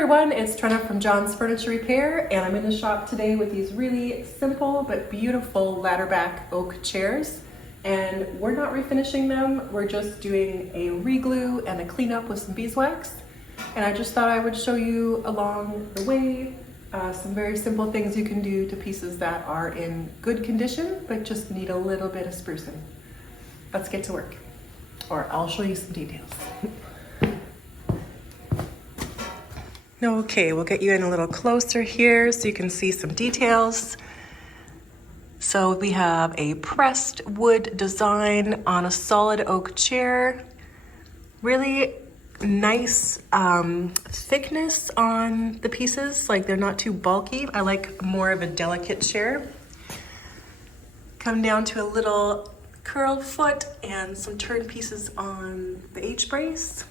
everyone, it's Trena from John's Furniture Repair, and I'm in the shop today with these really simple but beautiful ladder back oak chairs. And we're not refinishing them, we're just doing a re-glue and a cleanup with some beeswax. And I just thought I would show you along the way some very simple things you can do to pieces that are in good condition but just need a little bit of sprucing. Let's get to work, or I'll show you some details. Okay, we'll get you in a little closer here so you can see some details. So we have a pressed wood design on a solid oak chair. Really nice thickness on the pieces, like they're not too bulky. I like more of a delicate chair. Come down to a little curl foot and some turn pieces on the H-brace.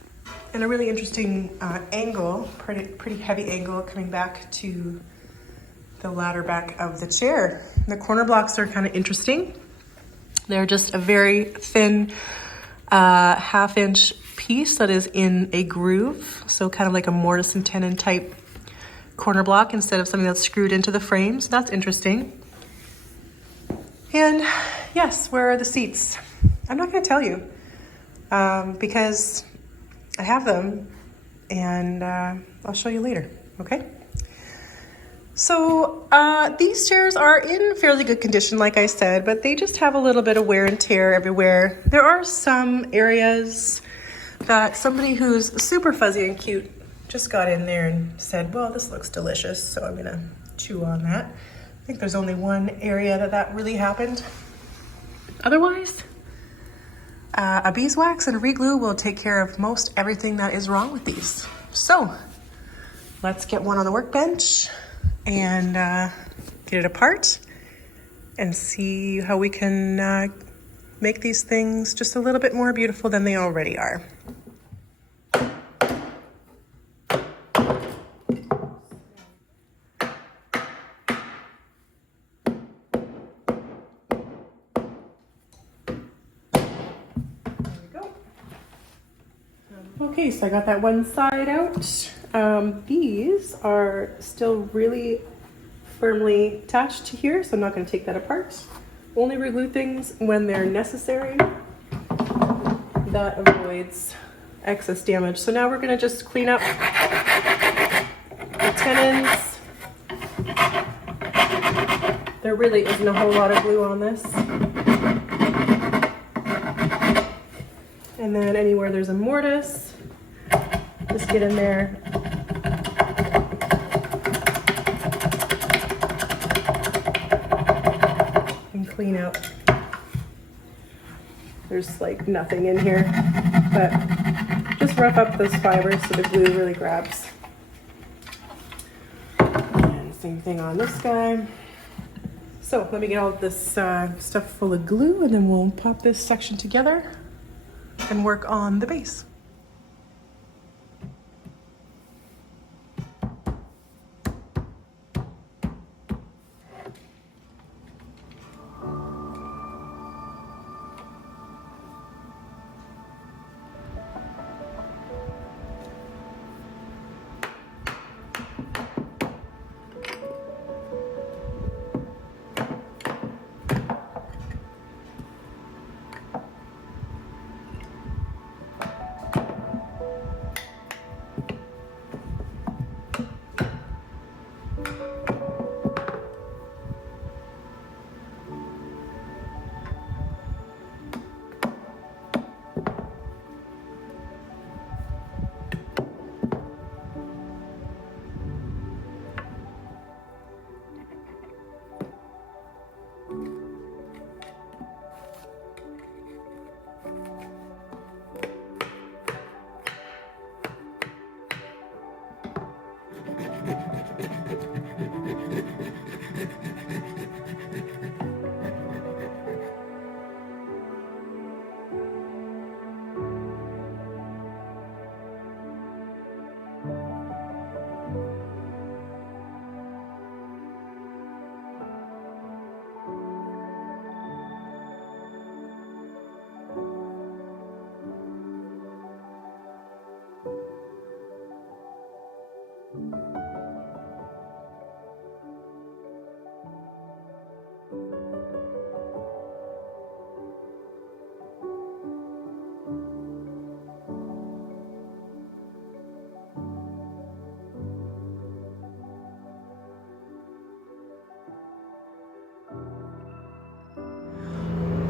And a really interesting angle, pretty heavy angle coming back to the ladder back of the chair. The corner blocks are kind of interesting. They're just a very thin half-inch piece that is in a groove. So kind of like a mortise and tenon type corner block instead of something that's screwed into the frame. So that's interesting. And yes, where are the seats? I'm not going to tell you because I have them, and I'll show you later, okay? So these chairs are in fairly good condition, like I said, but they just have a little bit of wear and tear everywhere. There are some areas that somebody who's super fuzzy and cute just got in there and said, well, this looks delicious, so I'm gonna chew on that. I think there's only one area that really happened. Otherwise, a beeswax and a re-glue will take care of most everything that is wrong with these. So let's get one on the workbench and get it apart and see how we can make these things just a little bit more beautiful than they already are. Okay, so I got that one side out. These are still really firmly attached to here, so I'm not going to take that apart. Only re-glue things when they're necessary. That avoids excess damage. So now we're going to just clean up the tenons. There really isn't a whole lot of glue on this. And then anywhere there's a mortise, just get in there and clean out. There's like nothing in here, but just rough up those fibers so the glue really grabs. And same thing on this guy. So let me get all this stuff full of glue, and then we'll pop this section together and work on the base.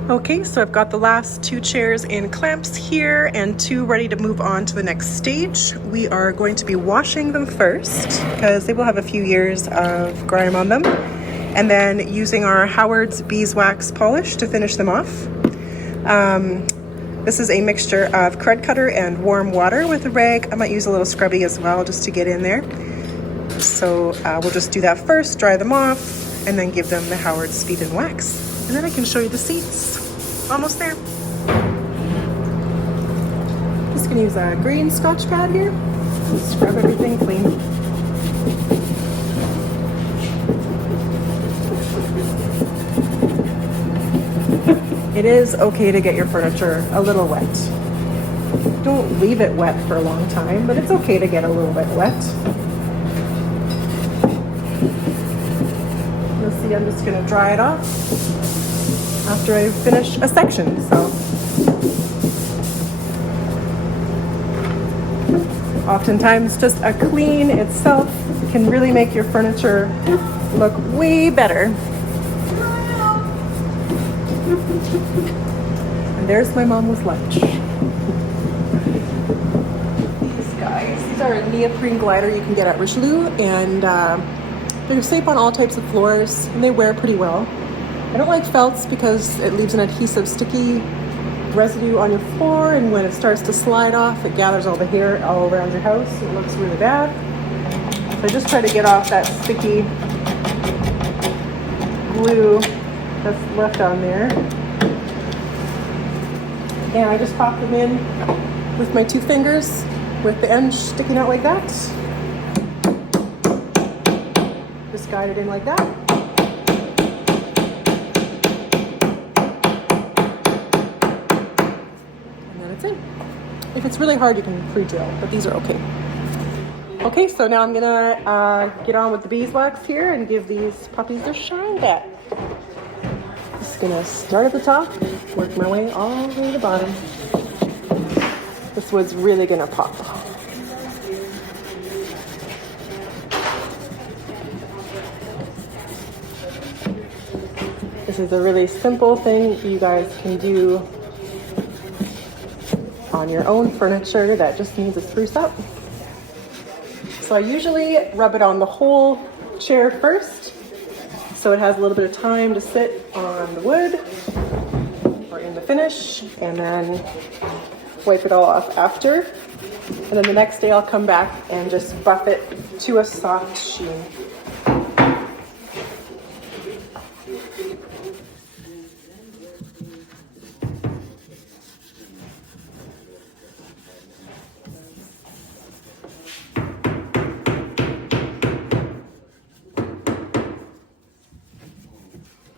Okay, so I've got the last 2 chairs in clamps here and 2 ready to move on to the next stage. We are going to be washing them first because they will have a few years of grime on them, and then using our Howard's beeswax polish to finish them off. This is a mixture of crud cutter and warm water with a rag. I might use a little scrubby as well just to get in there. So we'll just do that first, dry them off, and then give them the Howard Speed and Wax. And then I can show you the seats. Almost there. Just gonna use a green Scotch pad here and scrub everything clean. It is okay to get your furniture a little wet. Don't leave it wet for a long time, but it's okay to get a little bit wet. You'll see I'm just gonna dry it off after I finish a section, so. Oftentimes just a clean itself can really make your furniture look way better. And there's my mom with lunch. These guys, these are a neoprene glider you can get at Richelieu, and they're safe on all types of floors, and they wear pretty well. I don't like felts because it leaves an adhesive, sticky residue on your floor, and when it starts to slide off, it gathers all the hair all around your house. It looks really bad. So I just try to get off that sticky glue that's left on there. And I just pop them in with my 2 fingers with the end sticking out like that. Just guide it in like that. If it's really hard, you can pre-drill, but these are okay. Okay, so now I'm gonna get on with the beeswax here and give these puppies their shine back. Just gonna start at the top, work my way all the way to the bottom. This wood's really gonna pop. This is a really simple thing you guys can do on your own furniture that just needs a spruce up. So I usually rub it on the whole chair first, so it has a little bit of time to sit on the wood or in the finish, and then wipe it all off after. And then the next day I'll come back and just buff it to a soft sheen.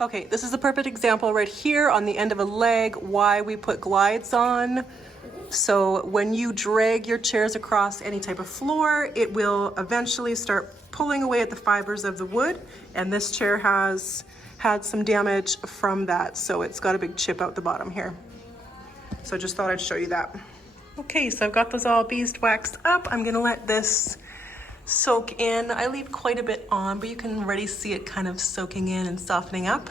Okay, this is a perfect example right here on the end of a leg why we put glides on. So when you drag your chairs across any type of floor, it will eventually start pulling away at the fibers of the wood, and this chair has had some damage from that, so it's got a big chip out the bottom here. So I just thought I'd show you that. Okay, so I've got those all beeswaxed up. I'm gonna let this soak in. I leave quite a bit on, but you can already see it kind of soaking in and softening up.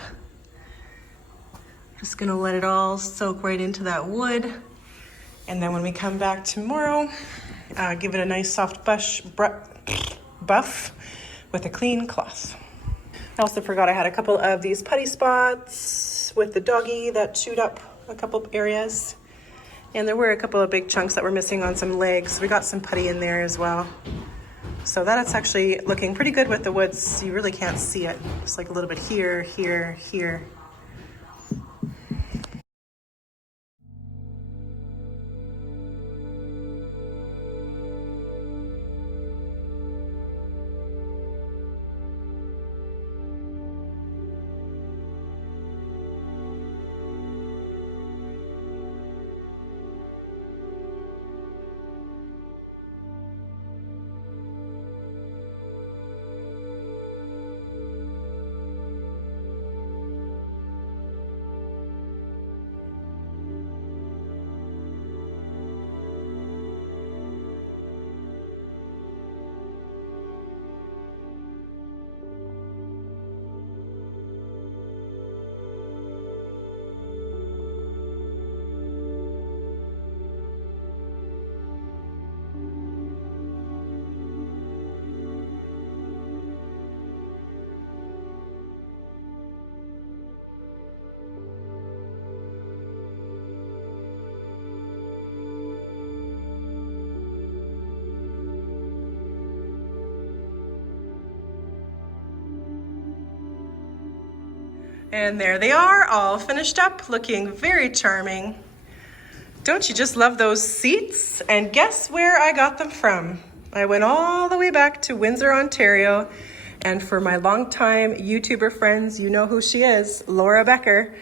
Just gonna let it all soak right into that wood. And then when we come back tomorrow, give it a nice soft buff with a clean cloth. I also forgot I had a couple of these putty spots with the doggy that chewed up a couple areas. And there were a couple of big chunks that were missing on some legs. We got some putty in there as well. So that's actually looking pretty good with the woods. You really can't see it. Just like a little bit here, here, here. And there they are, all finished up, looking very charming. Don't you just love those seats? And guess where I got them from? I went all the way back to Windsor, Ontario. And for my longtime YouTuber friends, you know who she is, Laura Becker,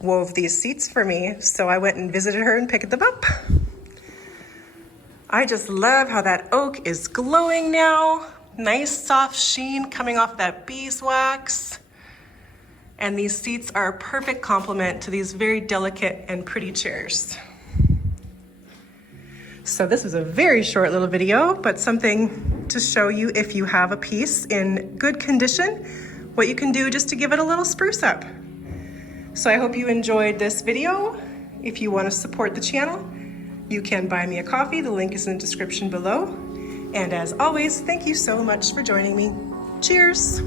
wove these seats for me. So I went and visited her and picked them up. I just love how that oak is glowing now. Nice soft sheen coming off that beeswax. And these seats are a perfect complement to these very delicate and pretty chairs. So this was a very short little video, but something to show you if you have a piece in good condition, what you can do just to give it a little spruce up. So I hope you enjoyed this video. If you want to support the channel, you can buy me a coffee. The link is in the description below. And as always, thank you so much for joining me. Cheers.